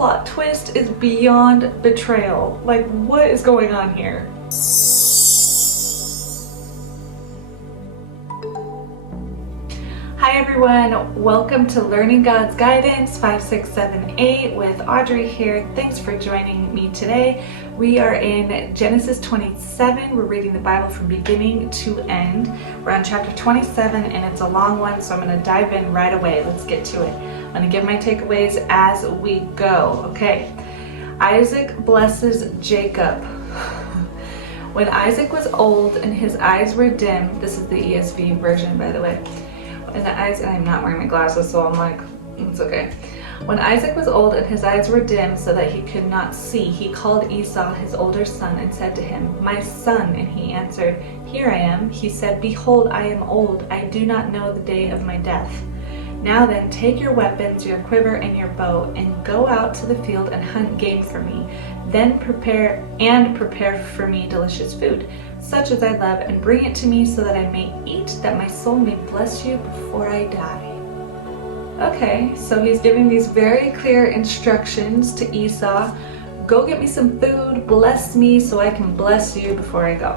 plot twist is beyond betrayal. Like, what is going on here? Hi everyone, welcome to Learning God's Guidance 5678 with Audrey here. Thanks for joining me today. We are in Genesis 27. We're reading the Bible from beginning to end. We're on chapter 27 and it's a long one, so I'm going to dive in right away. Let's get to it. I'm going to give my takeaways as we go. Okay, Isaac blesses Jacob. When Isaac was old and his eyes were dim, this is the ESV version by the way, and I'm not wearing my glasses, so I'm like, it's okay. When Isaac was old and his eyes were dim so that he could not see, he called Esau, his older son, and said to him, "My son." And he answered, "Here I am." He said, "Behold, I am old. I do not know the day of my death. Now then, take your weapons, your quiver, and your bow, and go out to the field and hunt game for me. Then prepare for me delicious food, such as I love, and bring it to me so that I may eat, that my soul may bless you before I die." Okay, so he's giving these very clear instructions to Esau. Go get me some food, bless me so I can bless you before I go.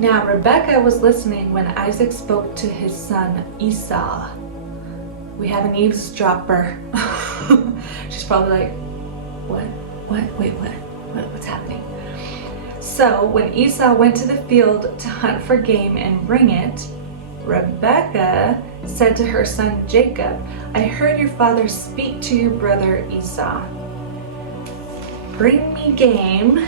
Now Rebekah was listening when Isaac spoke to his son Esau. We have an eavesdropper. She's probably like, what's happening? So when Esau went to the field to hunt for game and bring it, Rebekah said to her son Jacob, "I heard your father speak to your brother Esau. Bring me game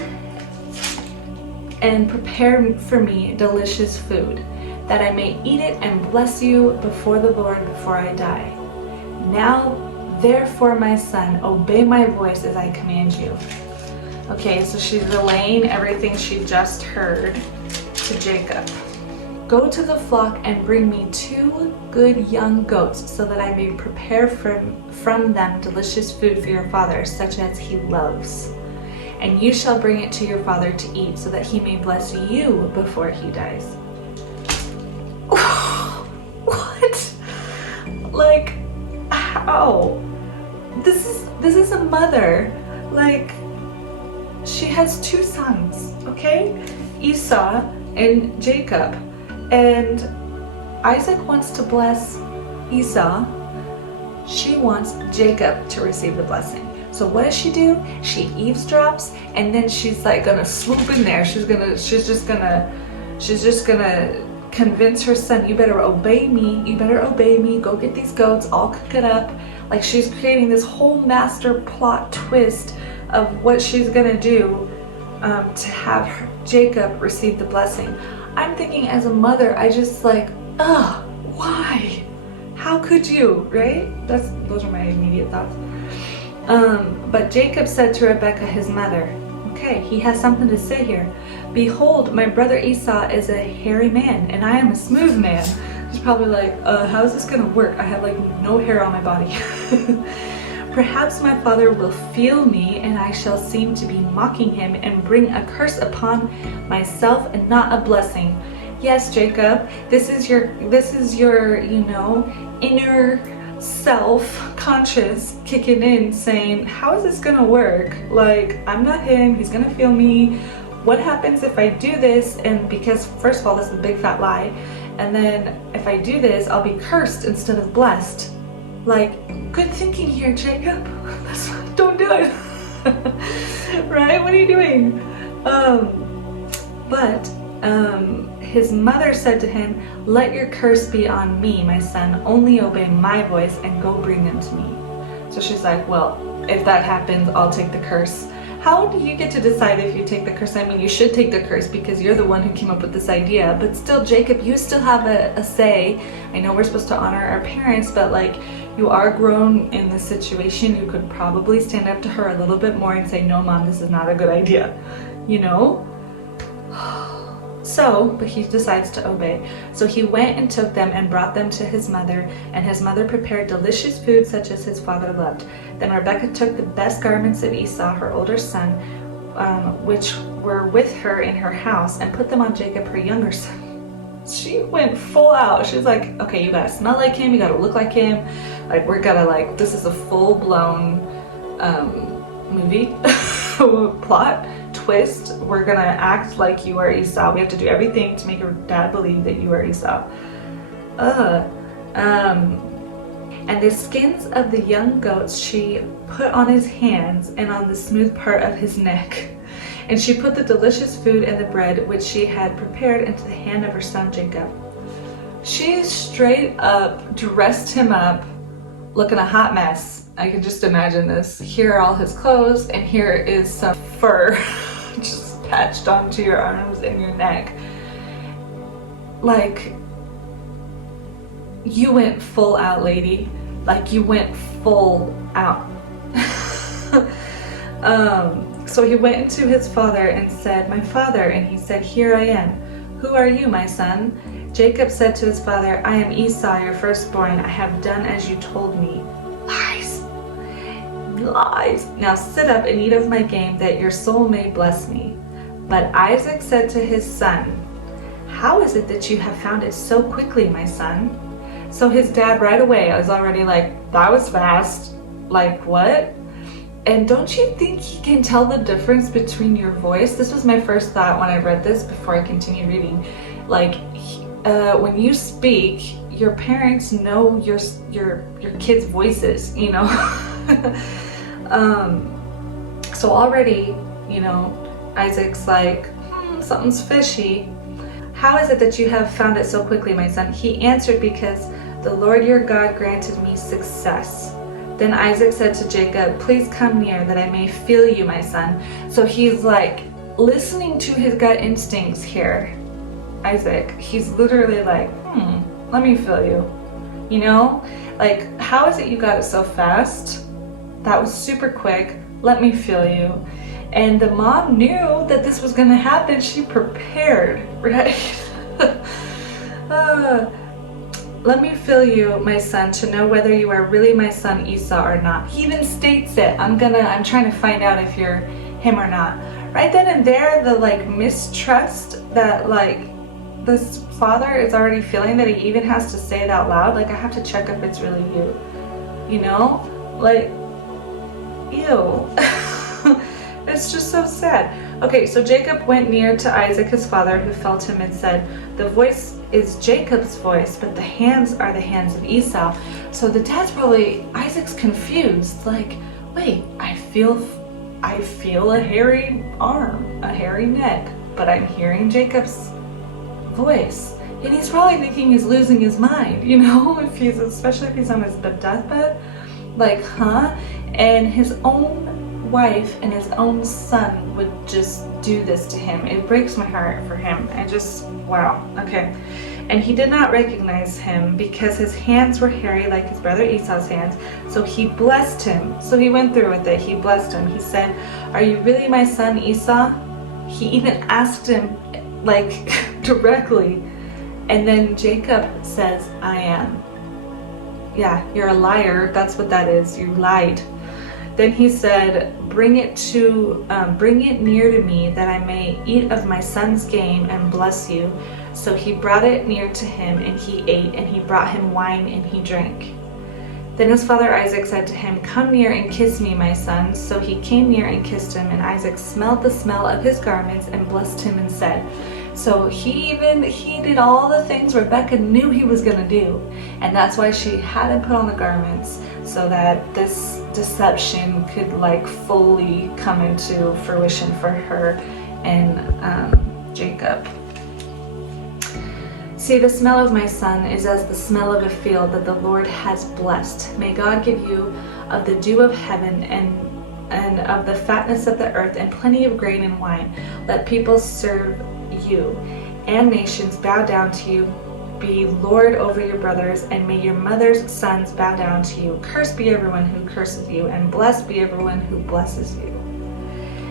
and prepare for me delicious food, that I may eat it and bless you before the Lord before I die. Now, therefore, my son, obey my voice as I command you." Okay, so she's relaying everything she just heard to Jacob. "Go to the flock and bring me 2 good young goats, so that I may prepare from them delicious food for your father, such as he loves. And you shall bring it to your father to eat, so that he may bless you before he dies." What? Like, how? This is a mother. Like, she has 2 sons, okay? Esau and Jacob. And Isaac wants to bless Esau. She wants Jacob to receive the blessing. So what does she do? She eavesdrops, and then she's like gonna swoop in there. She's just gonna convince her son, "You better obey me. You better obey me. Go get these goats. I'll cook it up." Like, she's creating this whole master plot twist of what she's gonna do to have Jacob receive the blessing. I'm thinking as a mother, I just like, why? How could you, right? Those are my immediate thoughts. But Jacob said to Rebekah, his mother, okay, he has something to say here. "Behold, my brother Esau is a hairy man, and I am a smooth man." She's probably like, how is this gonna work? I have like no hair on my body. "Perhaps my father will feel me, and I shall seem to be mocking him and bring a curse upon myself and not a blessing." Yes, Jacob, this is your, inner self-conscious kicking in, saying, how is this gonna work? Like, I'm not him, he's gonna feel me. What happens if I do this? And because, first of all, this is a big fat lie. And then if I do this, I'll be cursed instead of blessed. Like, good thinking here, Jacob. Don't do it. Right? What are you doing? But his mother said to him, "Let your curse be on me, my son. Only obey my voice and go bring them to me." So she's like, well, if that happens, I'll take the curse. How do you get to decide if you take the curse? I mean, you should take the curse because you're the one who came up with this idea. But still, Jacob, you still have a say. I know we're supposed to honor our parents, but like, you are grown in this situation. You could probably stand up to her a little bit more and say, "No, Mom, this is not a good idea." So, but he decides to obey. So he went and took them and brought them to his mother, and his mother prepared delicious food such as his father loved. Then Rebekah took the best garments of Esau, her older son, which were with her in her house, and put them on Jacob, her younger son. She went full out. She's like, okay, you gotta smell like him, you gotta look like him. Like, we're gonna, like, this is a full-blown movie plot twist. We're gonna act like you are Esau. We have to do everything to make your dad believe that you are Esau. And the skins of the young goats she put on his hands and on the smooth part of his neck. And she put the delicious food and the bread which she had prepared into the hand of her son Jacob. She straight up dressed him up looking a hot mess. I can just imagine this. Here are all his clothes, and here is some fur just patched onto your arms and your neck. Like, you went full out, lady. Like, you went full out. So he went into his father and said, "My father." And he said, "Here I am. Who are you, my son?" Jacob said to his father, "I am Esau, your firstborn. I have done as you told me." Lies. Lies. "Now sit up and eat of my game, that your soul may bless me." But Isaac said to his son, "How is it that you have found it so quickly, my son?" So his dad right away was already like, "That was fast. Like, what?" And don't you think he can tell the difference between your voice? This was my first thought when I read this before I continued reading. Like, when you speak, your parents know your kids' voices, you know. So already, you know, Isaac's like, something's fishy. "How is it that you have found it so quickly, my son?" He answered, "Because the Lord your God granted me success." Then Isaac said to Jacob, "Please come near that I may feel you, my son." So he's like listening to his gut instincts here. Isaac, he's literally like, let me feel you. You know, like, how is it you got it so fast? That was super quick. Let me feel you. And the mom knew that this was going to happen. She prepared, right? "Let me feel you, my son, to know whether you are really my son Esau or not." He even states it. I'm trying to find out if you're him or not. Right then and there, the like mistrust that like this father is already feeling, that he even has to say it out loud. Like, I have to check if it's really you. You know? Like, ew. It's just so sad. Okay, so Jacob went near to Isaac his father, who felt him and said, "The voice is Jacob's voice, but the hands are the hands of Esau." So the dad's probably, Isaac's confused. Like, wait, I feel a hairy arm, a hairy neck, but I'm hearing Jacob's voice. And he's probably thinking he's losing his mind, you know, especially if he's on his deathbed. Like, huh? And his own wife and his own son would just do this to him. It breaks my heart for him. Wow. Okay. "And he did not recognize him, because his hands were hairy like his brother Esau's hands. So he blessed him." So he went through with it. He blessed him. He said, "Are you really my son Esau?" He even asked him like directly. And then Jacob says, "I am." Yeah, you're a liar. That's what that is. You lied. Then he said, bring it near to me, that I may eat of my son's game and bless you." So he brought it near to him, and he ate, and he brought him wine, and he drank. Then his father Isaac said to him, "Come near and kiss me, my son." So he came near and kissed him, and Isaac smelled the smell of his garments and blessed him and said. So he did all the things Rebekah knew he was going to do. And that's why she had him put on the garments, so that this deception could like fully come into fruition for her and Jacob. "See, the smell of my son is as the smell of a field that the Lord has blessed. May God give you of the dew of heaven and of the fatness of the earth and plenty of grain and wine. Let people serve you, and nations bow down to you. Be Lord over your brothers, and may your mother's sons bow down to you. Cursed be everyone who curses you, and blessed be everyone who blesses you."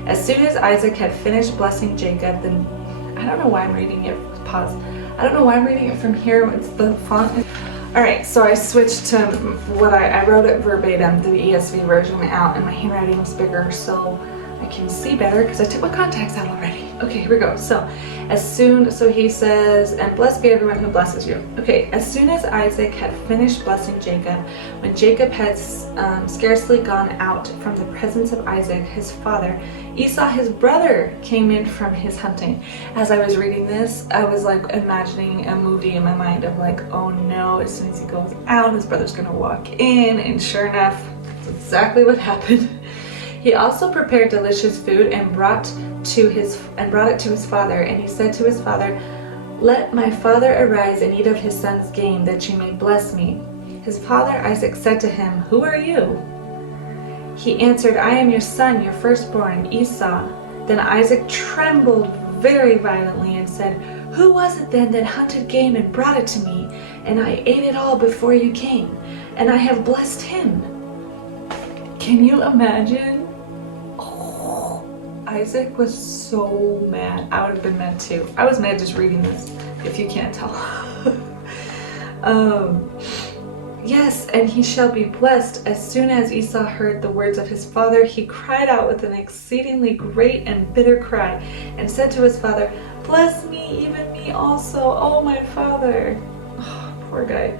As soon as Isaac had finished blessing Jacob, then I don't know why I'm reading it. Pause. I don't know why I'm reading it from here. It's the font. All right, so I switched to what I wrote it verbatim, the ESV version out, and my handwriting's bigger, so I can see better because I took my contacts out already. Okay, here we go. So he says, and blessed be everyone who blesses you. Okay, as soon as Isaac had finished blessing Jacob, when Jacob had scarcely gone out from the presence of Isaac, his father, Esau, his brother, came in from his hunting. As I was reading this, I was like imagining a movie in my mind of like, oh no, as soon as he goes out, his brother's gonna walk in, and sure enough, that's exactly what happened. He also prepared delicious food and brought it to his father, and he said to his father, "Let my father arise and eat of his son's game, that you may bless me." His father Isaac said to him, "Who are you?" He answered, "I am your son, your firstborn, Esau." Then Isaac trembled very violently and said, "Who was it then that hunted game and brought it to me? And I ate it all before you came, and I have blessed him." Can you imagine? Isaac was so mad. I would have been mad too. I was mad just reading this, if you can't tell. Yes, and he shall be blessed. As soon as Esau heard the words of his father, he cried out with an exceedingly great and bitter cry, and said to his father, "Bless me, even me also, oh my father." Oh, poor guy.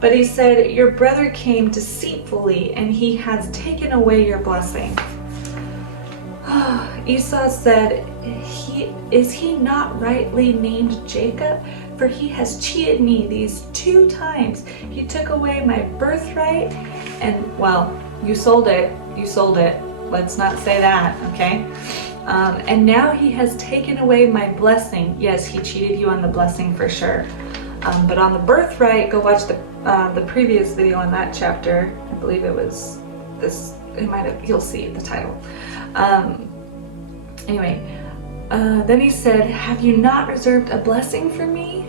But he said, "Your brother came deceitfully, and he has taken away your blessing." Esau said, Is he not rightly named Jacob? For he has cheated me these 2 times. He took away my birthright, and well, you sold it. Let's not say that, okay? And now he has taken away my blessing. Yes, he cheated you on the blessing for sure. But on the birthright, go watch the previous video on that chapter. I believe it was this. You'll see the title. Anyway, then he said, "Have you not reserved a blessing for me?"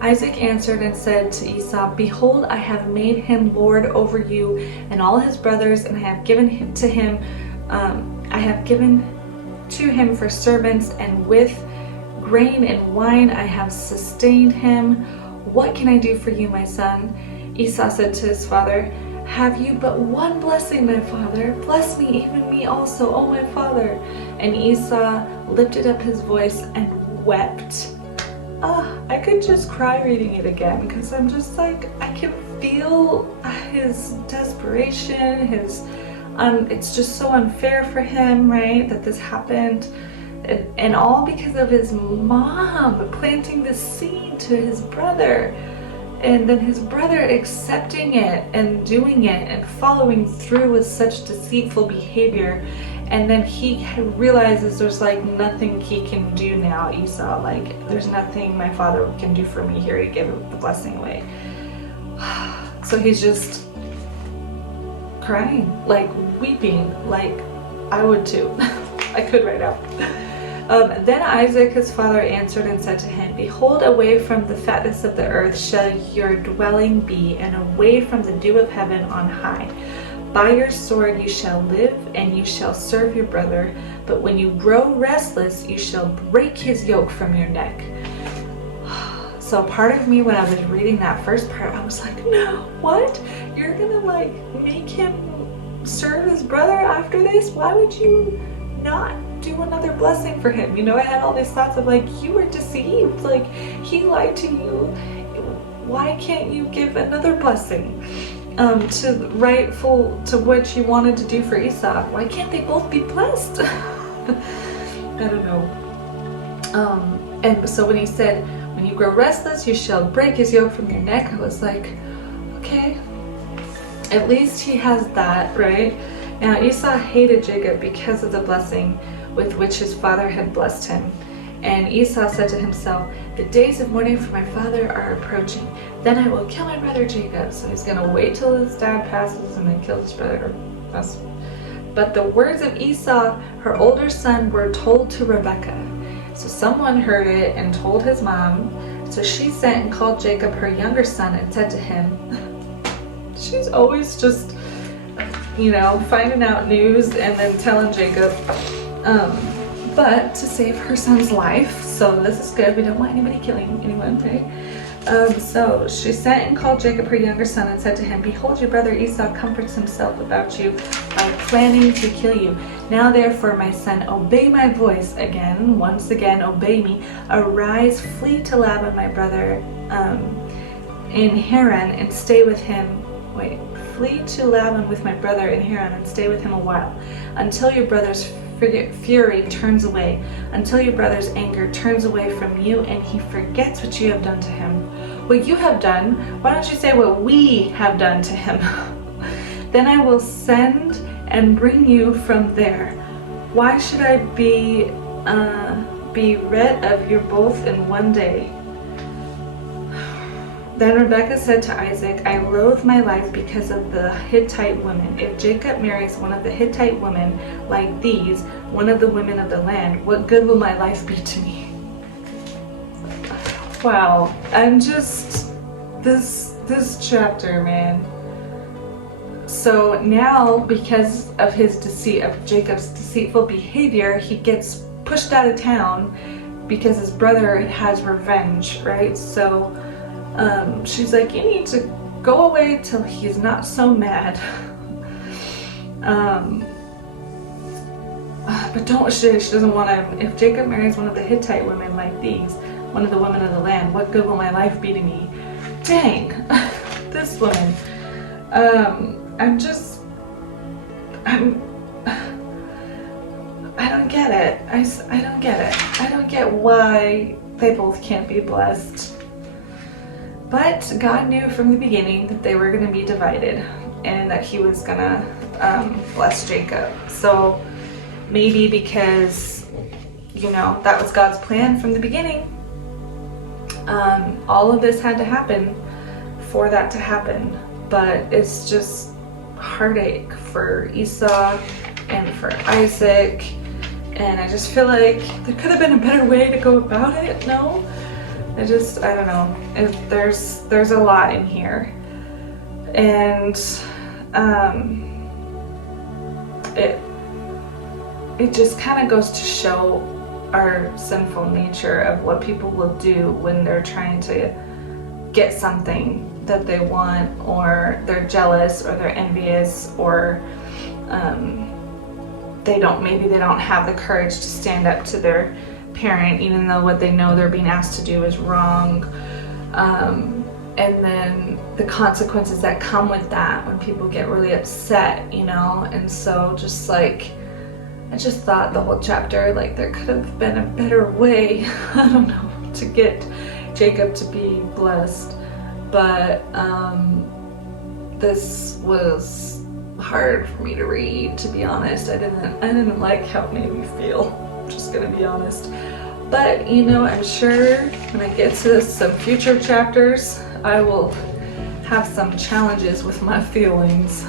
Isaac answered and said to Esau, "Behold, I have made him lord over you and all his brothers, and I have given to him for servants, and with grain and wine I have sustained him. What can I do for you, my son?" Esau said to his father, "Have you but one blessing, my father? Bless me, even me also, oh my father." And Esau lifted up his voice and wept. I could just cry reading it again, because I'm just like, I can feel his desperation, it's just so unfair for him, right, that this happened. And all because of his mom planting this seed to his brother. And then his brother accepting it and doing it and following through with such deceitful behavior. And then he realizes there's like nothing he can do now, Esau. Like, there's nothing my father can do for me here. He gave the blessing away. So he's just crying, like weeping, like I would too. I could right now. Then Isaac his father answered and said to him, "Behold, away from the fatness of the earth shall your dwelling be, and away from the dew of heaven on high. By your sword you shall live, and you shall serve your brother. But when you grow restless, you shall break his yoke from your neck." So part of me, when I was reading that first part, I was like, no, what? You're gonna like make him serve his brother after this? Why would you not do another blessing for him? You know, I had all these thoughts of like, you were deceived, like he lied to you. Why can't you give another blessing to what you wanted to do for Esau? Why can't they both be blessed? I don't know. And so when he said, "When you grow restless, you shall break his yoke from your neck," I was like, okay, at least he has that, right? Now Esau hated Jacob because of the blessing with which his father had blessed him. And Esau said to himself, "The days of mourning for my father are approaching. Then I will kill my brother Jacob." So he's going to wait till his dad passes and then kill his brother. But the words of Esau, her older son, were told to Rebekah. So someone heard it and told his mom. So she sent and called Jacob, her younger son, and said to him, she's always just, finding out news and then telling Jacob, but to save her son's life. So this is good. We don't want anybody killing anyone, right? So she sent and called Jacob her younger son and said to him, "Behold, your brother Esau comforts himself about you by planning to kill you. Now therefore, my son, obey my voice." Again, once again, obey me. "Arise, flee to Laban my brother in Haran and stay with him." Flee to Laban with my brother in Haran and stay with him a while, until your brother's fury turns away, until your brother's anger turns away from you and he forgets what you have done to him. What you have done, why don't you say what we have done to him? Then I will send and bring you from there. Why should I be rid of you both in one day? Then Rebekah said to Isaac, "I loathe my life because of the Hittite women. If Jacob marries one of the Hittite women like these, one of the women of the land, what good will my life be to me?" Wow, I'm just, this chapter, man. So now, because of his deceit, of Jacob's deceitful behavior, he gets pushed out of town because his brother has revenge, right? So she's like, "You need to go away till he's not so mad." But she doesn't want to. If Jacob marries one of the Hittite women like these, one of the women of the land, what good will my life be to me? Dang, this woman. I don't get it. I don't get it. I don't get why they both can't be blessed. But God knew from the beginning that they were going to be divided and that he was going to bless Jacob. So maybe because, that was God's plan from the beginning, all of this had to happen for that to happen. But it's just heartache for Esau and for Isaac. And I just feel like there could have been a better way to go about it. No? I don't know. There's a lot in here, and it just kind of goes to show our sinful nature of what people will do when they're trying to get something that they want, or they're jealous, or they're envious, or maybe they don't have the courage to stand up to their parent, even though what they know they're being asked to do is wrong, and then the consequences that come with that when people get really upset, and so just like, I just thought the whole chapter, like, there could have been a better way, I don't know, to get Jacob to be blessed, but this was hard for me to read, to be honest. I didn't like how it made me feel. Just gonna be honest, but I'm sure when I get to some future chapters I will have some challenges with my feelings.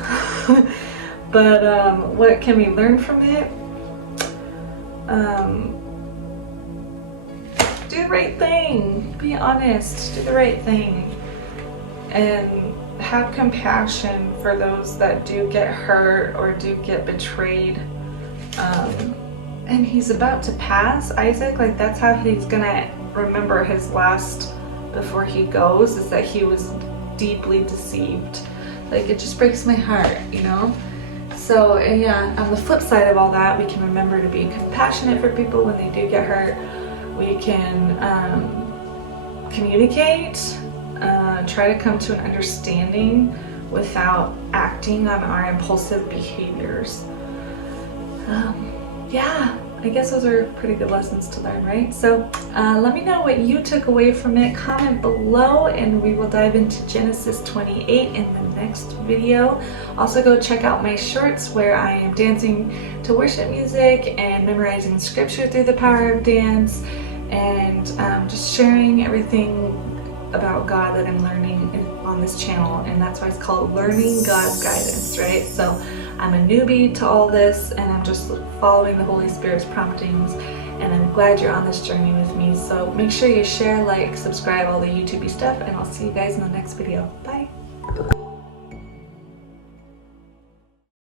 But what can we learn from it? Do the right thing, be honest, do the right thing, and have compassion for those that do get hurt or do get betrayed. And he's about to pass, Isaac, like that's how he's gonna remember his last before he goes, is that he was deeply deceived. Like, it just breaks my heart, So yeah, on the flip side of all that, we can remember to be compassionate for people when they do get hurt. We can communicate, try to come to an understanding without acting on our impulsive behaviors. Yeah, I guess those are pretty good lessons to learn, right? So let me know what you took away from it. Comment below and we will dive into Genesis 28 in the next video. Also go check out my shorts where I am dancing to worship music and memorizing scripture through the power of dance, and just sharing everything about God that I'm learning on this channel, and that's why it's called Learning God's Guidance, right? So I'm a newbie to all this, and I'm just following the Holy Spirit's promptings, and I'm glad you're on this journey with me. So make sure you share, like, subscribe, all the YouTubey stuff, and I'll see you guys in the next video. Bye!